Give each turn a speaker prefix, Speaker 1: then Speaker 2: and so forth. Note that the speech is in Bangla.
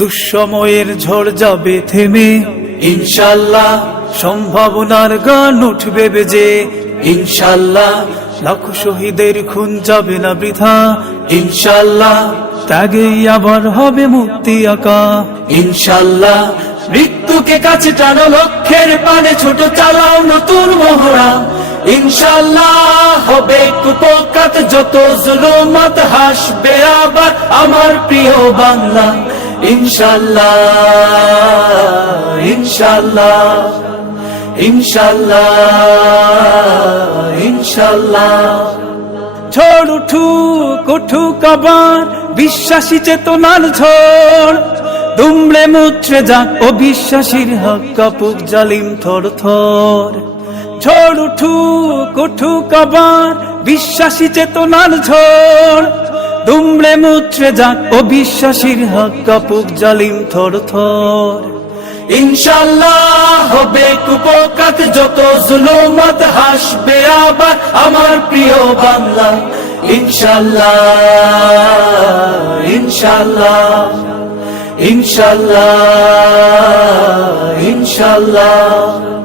Speaker 1: দুঃসময়ের ঝড় যাবে থেমে
Speaker 2: ইনশাল্লাহ
Speaker 1: সম্ভাবনার গান উঠবে বেজে
Speaker 2: ইনশাল্লাহ
Speaker 1: লাখ শহীদের খুন যাবে না বৃথা
Speaker 2: ইনশাল্লাহ
Speaker 1: ত্যাগেই আবার হবে মুক্তি আঁকা
Speaker 2: ইনশাল্লাহ মৃত্যুকে কাছে টানো লক্ষ্যের পানে ছোট চালাও নতুন মহড়া ইনশাল্লাহ হবে কুপকাত যত জুলুমত হাসবে আবার আমার প্রিয় বাংলা ইনশাল্লাহ ইনশাল্লাহ ইনশাল্লাহ ইনশাল্লাহ
Speaker 1: ঝড় উঠুক উঠুক আবার বিশ্বাসী চেতনার ঝড় দুমড়ে মুচড়ে যাক অবিশ্বাসীর হক কাপুক জালিম থর থর ঝড় উঠুক উঠুক আবার বিশ্বাসী চেতনার ঝড় দুমড়ে মুচড়ে যাক অবিশ্বাসীর হাত কাপুক জালিম থর থর
Speaker 2: ইনশাল্লাহ হবে কুপকাত যত জুলুমাত হাসবে আবার আমার প্রিয় বাংলা ইনশাল্লাহ ইনশাল্লাহ ইনশাল্লাহ ইনশাল্লাহ